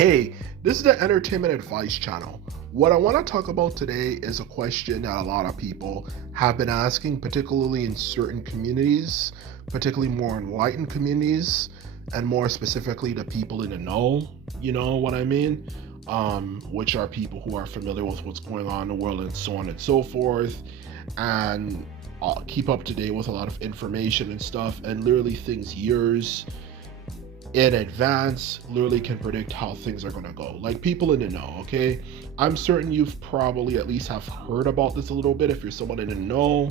Hey, this is the Entertainment Advice Channel. What I want to talk about today is a question that a lot of people have been asking, particularly in certain communities, particularly more enlightened communities, and more specifically the people in the know, you know what I mean? Which are people who are familiar with what's going on in the world and so on and so forth, and keep up to date with a lot of information and stuff, and literally things years in advance literally can predict how things are going to go, like people in the know. Okay, I'm certain you've probably at least have heard about this a little bit if you're someone in the know.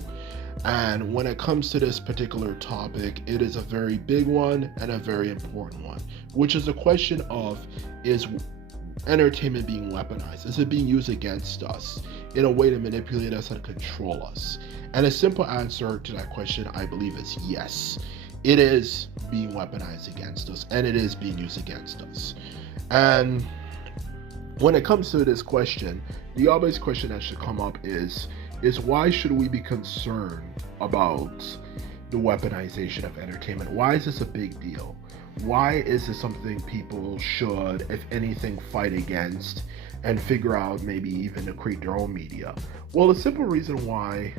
And when it comes to this particular topic, it is a very big one and a very important one, which is the question of, is entertainment being weaponized? Is it being used against us in a way to manipulate us and control us? And a simple answer to that question, I believe, is yes. It is being weaponized against us, and it is being used against us. And when it comes to this question, the obvious question that should come up is why should we be concerned about the weaponization of entertainment? Why is this a big deal? Why is this something people should, if anything, fight against and figure out, maybe even to create their own media? Well, the simple reason why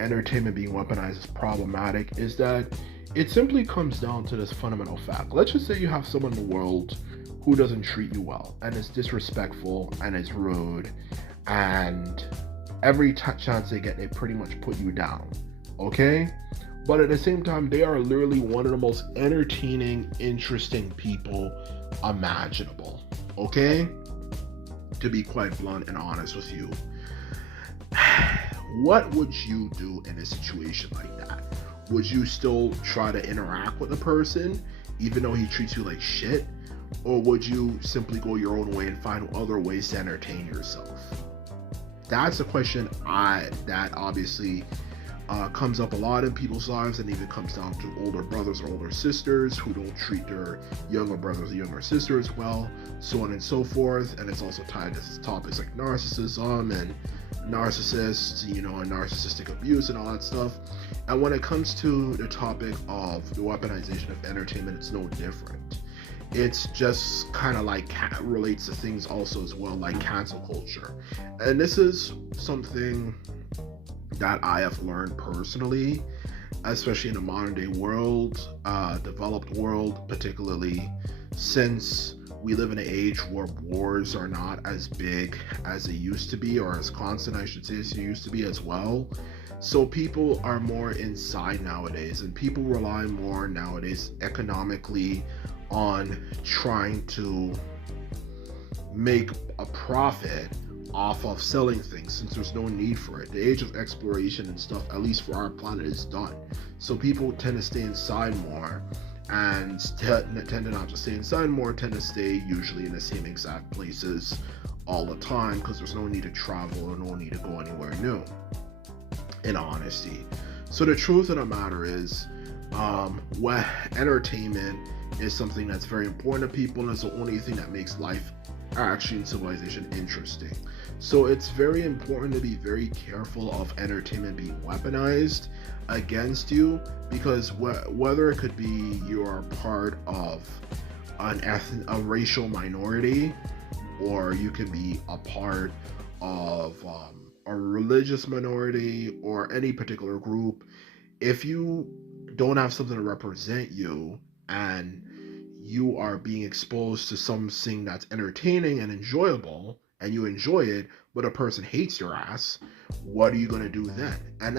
entertainment being weaponized is problematic is that it simply comes down to this fundamental fact. Let's just say you have someone in the world who doesn't treat you well and is disrespectful and is rude, and every chance they get, they pretty much put you down. Okay? But at the same time, they are literally one of the most entertaining, interesting people imaginable. Okay? To be quite blunt and honest with you, what would you do in a situation like that? Would you still try to interact with the person even though he treats you like shit? Or would you simply go your own way and find other ways to entertain yourself? That's a question that obviously comes up a lot in people's lives, and even comes down to older brothers or older sisters who don't treat their younger brothers or younger sisters well, so on and so forth. And it's also tied to topics like narcissism and narcissists, and narcissistic abuse and all that stuff. And when it comes to the topic of the weaponization of entertainment, it's no different. It's just kind of like relates to things also as well, like cancel culture. And this is something that I have learned personally, especially in the modern day world, developed world, particularly since we live in an age where wars are not as big as they used to be, or as constant, I should say, as they used to be as well. So people are more inside nowadays, and people rely more nowadays economically on trying to make a profit off of selling things, since there's no need for it. The age of exploration and stuff, at least for our planet, is done. So people tend to stay inside more, and tend to not just stay inside more, tend to stay usually in the same exact places all the time, because there's no need to travel or no need to go anywhere new, in honesty. So the truth of the matter is, entertainment is something that's very important to people, and it's the only thing that makes life, actually, in civilization, interesting. So it's very important to be very careful of entertainment being weaponized against you, because whether it could be you're part of a racial minority, or you can be a part of a religious minority, or any particular group, if you don't have something to represent you, and you are being exposed to something that's entertaining and enjoyable, and you enjoy it, but a person hates your ass, what are you going to do then? And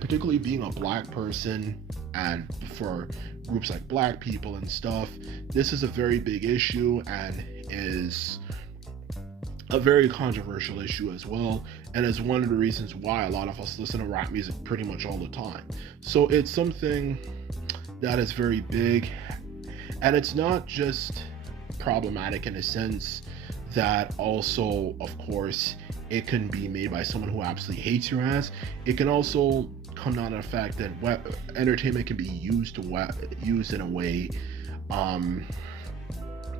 particularly being a black person, and for groups like black people and stuff, this is a very big issue, and is a very controversial issue as well, and is one of the reasons why a lot of us listen to rap music pretty much all the time. So it's something that is very big, and it's not just problematic in a sense that also, of course, it can be made by someone who absolutely hates your ass. It can also come down to the fact that entertainment can be used in a way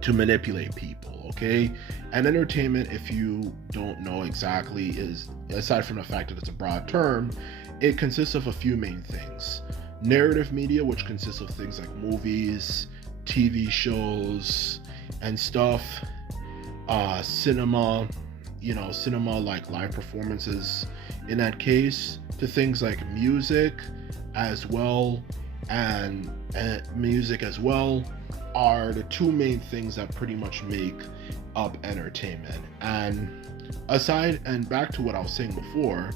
to manipulate people, okay? And entertainment, if you don't know exactly, is, aside from the fact that it's a broad term, it consists of a few main things. Narrative media, which consists of things like movies, TV shows, and stuff, cinema, cinema like live performances in that case, to things like music as well, and music as well, are the two main things that pretty much make up entertainment. And aside and back to what I was saying before,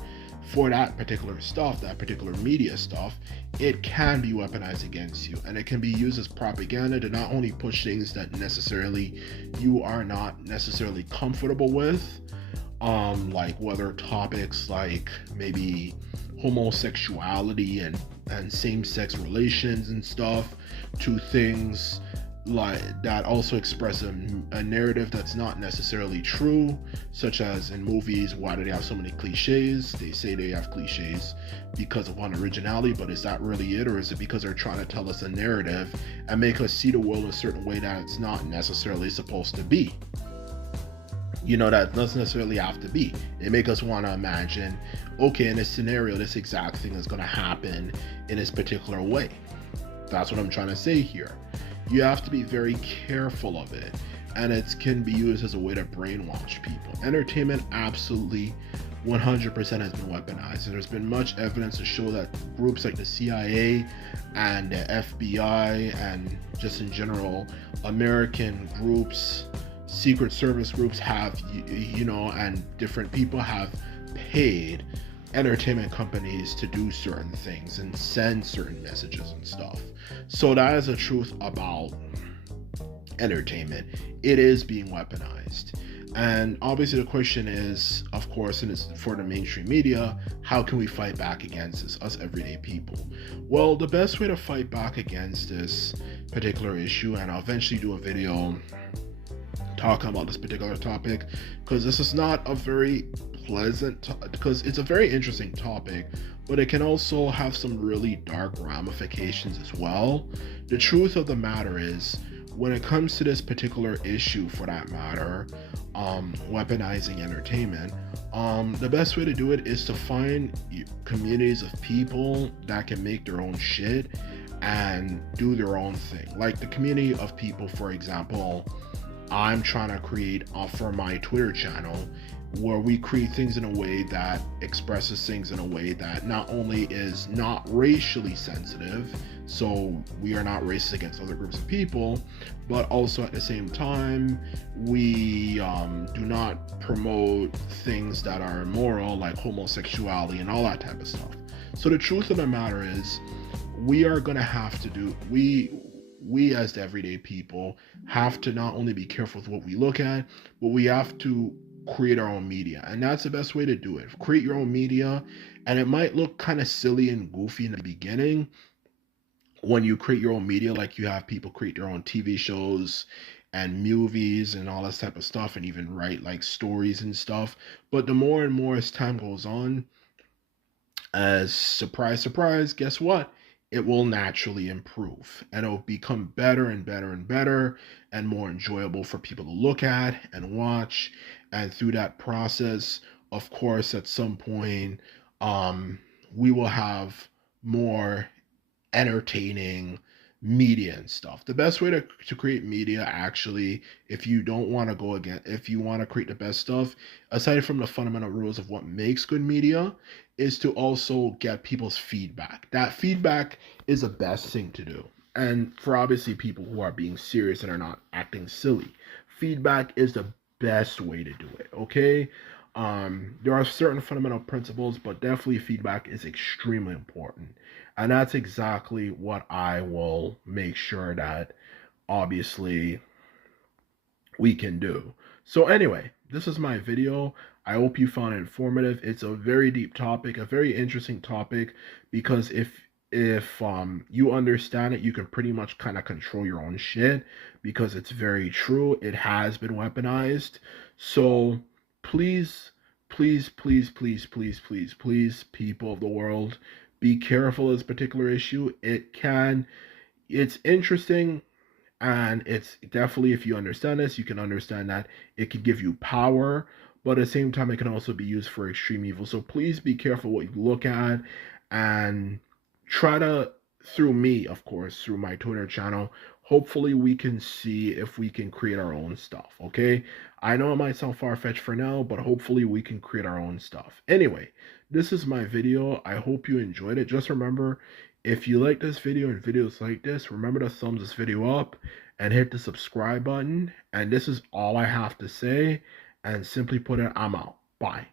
for that particular stuff, that particular media stuff, it can be weaponized against you, and it can be used as propaganda to not only push things that necessarily you are not necessarily comfortable with, like whether topics like maybe homosexuality and same-sex relations and stuff, to things like that also express a narrative that's not necessarily true, such as in movies. Why do they have so many cliches? They say they have cliches because of unoriginality, but is that really it, or is it because they're trying to tell us a narrative and make us see the world a certain way that it's not necessarily supposed to be? That doesn't necessarily have to be. They make us want to imagine, okay, in this scenario, this exact thing is going to happen in this particular way. That's what I'm trying to say here. You have to be very careful of it, and it can be used as a way to brainwash people. Entertainment absolutely 100% has been weaponized, and there's been much evidence to show that groups like the CIA and the FBI, and just in general American groups, secret service groups have, and different people have paid entertainment companies to do certain things and send certain messages and stuff. So that is the truth about entertainment. It is being weaponized. And obviously the question is, of course, and it's for the mainstream media, how can we fight back against this, us everyday people? Well, the best way to fight back against this particular issue, and I'll eventually do a video talking about this particular topic, because this is not a very pleasant, because it's a very interesting topic, but it can also have some really dark ramifications as well. The truth of the matter is, when it comes to this particular issue, for that matter, weaponizing entertainment, the best way to do it is to find communities of people that can make their own shit and do their own thing. Like the community of people, for example, I'm trying to create for my Twitter channel, where we create things in a way that expresses things in a way that not only is not racially sensitive, so we are not racist against other groups of people, but also at the same time, we do not promote things that are immoral, like homosexuality and all that type of stuff. So the truth of the matter is, we are going to have to do, we as the everyday people have to not only be careful with what we look at, but we have to create our own media. And that's the best way to do it. Create your own media. And it might look kind of silly and goofy in the beginning when you create your own media, like you have people create their own TV shows and movies and all that type of stuff, and even write like stories and stuff. But the more and more as time goes on, as surprise, surprise, guess what? It will naturally improve, and it'll become better and better and better and more enjoyable for people to look at and watch. And through that process, of course, at some point, we will have more entertaining media and stuff. The best way to create media, actually, if you don't want to go again, if you want to create the best stuff, aside from the fundamental rules of what makes good media, is to also get people's feedback. That feedback is the best thing to do. And for obviously people who are being serious and are not acting silly, feedback is the best way to do it, okay? There are certain fundamental principles, but definitely feedback is extremely important. And that's exactly what I will make sure that obviously we can do. So anyway, this is my video. I hope you found it informative. It's a very deep topic, a very interesting topic, because if you understand it, you can pretty much kind of control your own shit, because it's very true. It has been weaponized. So please, please, please, please, please, please, please, people of the world, be careful of this particular issue. It's interesting, and it's definitely, if you understand this, you can understand that it can give you power, but at the same time, it can also be used for extreme evil. So please be careful what you look at, and try to, through me, of course, through my Twitter channel, hopefully we can see if we can create our own stuff. Okay, I know it might sound far-fetched for now, but hopefully we can create our own stuff. Anyway, this is my video. I hope you enjoyed it. Just remember, if you like this video and videos like this, remember to thumbs this video up and hit the subscribe button. And this is all I have to say, and simply put it, I'm out. Bye.